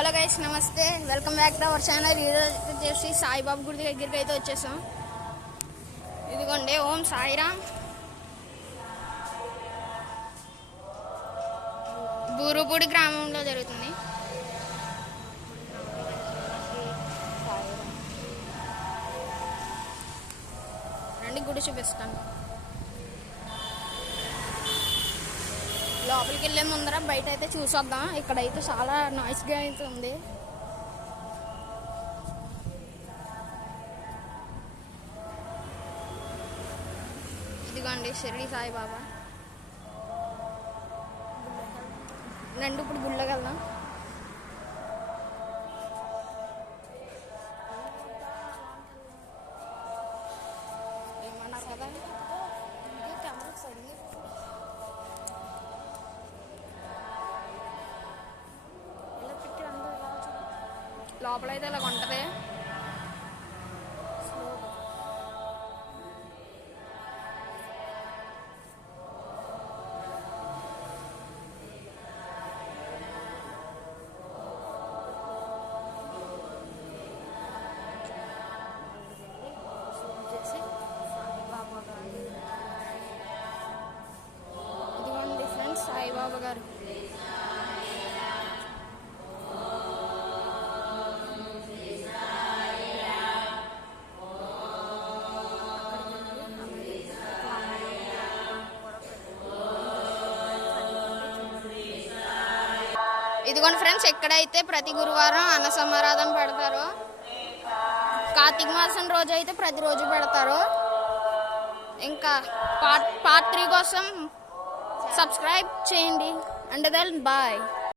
Hello guys, నమస్తే. Welcome back to our channel. ఈరోజు వచ్చేసి సాయిబాబా గుడి దగ్గరికి అయితే వచ్చేసాం. ఇదిగోండి, ఓం సాయిరామ్. బూరుపూడి గ్రామంలో జరుగుతుంది. రండి, గుడి చూపిస్తాను. లోపలికి వెళ్ళే ముందర బయట అయితే చూసొద్దాం. ఇక్కడైతే చాలా నాయిస్గా అయితే ఉంది. ఇదిగోండి షిరిడి సాయిబాబా. రండి, ఇప్పుడు గుళ్ళోకి వెళ్దాం. ఏమన్నారు కదా, లోపలైతే ఇలా ఉంటుంది. ఇదిగోండి ఫ్రెండ్స్, సాయిబాబా గారు. ఇదిగోండి ఫ్రెండ్స్, ఎక్కడైతే ప్రతి గురువారం అన్న సమారాధన పెడతారో, కార్తీక మాసం రోజు అయితే ప్రతిరోజు పెడతారు. ఇంకా పార్ట్ 3 కోసం సబ్స్క్రైబ్ చేయండి. And then bye.